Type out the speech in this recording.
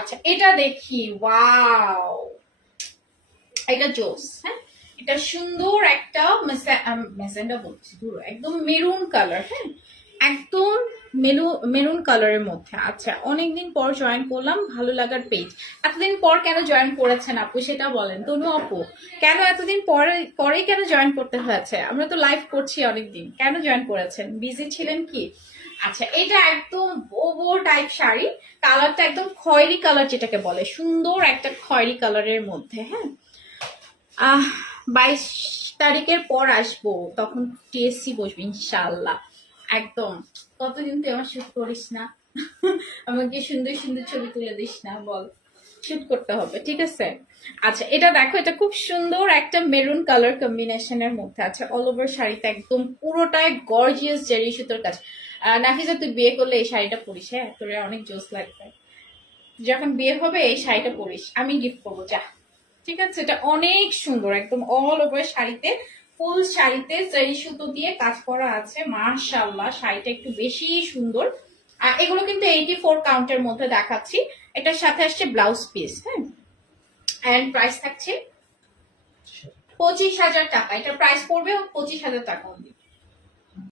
আচ্ছা এটা দেখি, ওয়াও। এটা জোস হ্যাঁ? এটা সুন্দর একটা মেসেন্ডা বলছি পুরো একদম মেরুন কালার হ্যাঁ? একদম মেরু মেরুন কালারের মধ্যে। আচ্ছা অনেকদিন পর জয়েন করলাম, ভালো লাগার পেজ এতদিন পর কেন জয়েন করেছেন আপু, সেটা বলেন। তনু আপু, কেন এতদিন পরে পরেই কেন জয়েন করতে হয়েছে? আমরা তো লাইভ করছি অনেকদিন। কেন জয়েন করেছেন? বিজি ছিলেন কি? আচ্ছা এটা একদম বোবো টাইপ শাড়ি। কালারটা একদম খয়েরি কালার যেটাকে বলে। সুন্দর একটা খয়েরি কালারের মধ্যে হ্যাঁ? আহ, বাইশ তারিখের পর আসব, তখন টিএসসি বসবো ইনশাল্লাহ একদম। কতদিন তুই আমার শুট করিস না? আমাকে সুন্দর সুন্দর ছবি তুলে দিস না, বল। শুট করতে হবে, ঠিক আছে? আচ্ছা এটা দেখো, এটা খুব সুন্দর একটা মেরুন কালার কম্বিনেশনের মধ্যে আছে। অল ওভার শাড়িটা একদম পুরোটাই গর্জিয়াস জেরি সুতোর কাজ। নাফিজা তুই বিয়ে করলে এই শাড়িটা পরিস হ্যাঁ? তোর অনেক জোস লাগবে। যখন বিয়ে হবে, এই শাড়িটা পরিস। আমি গিফট করব, যা। ঠিক আছে? এটা অনেক সুন্দর, একদম অল ওভার শাড়িতে ফুল শাড়িতে জেরি সুতো দিয়ে কাজ করা আছে। মার্শাল্লাহ শাড়িটা একটু বেশি সুন্দর। এগুলো কিন্তু এইটি ফোর কাউন্টের মধ্যে দেখাচ্ছি। এটার সাথে আসছে ব্লাউজ পিস হ্যাঁ? অ্যান্ড প্রাইস থাকছে পঁচিশ হাজার। টাকা। এটা প্রাইস পড়বে পঁচিশ হাজার টাকা only।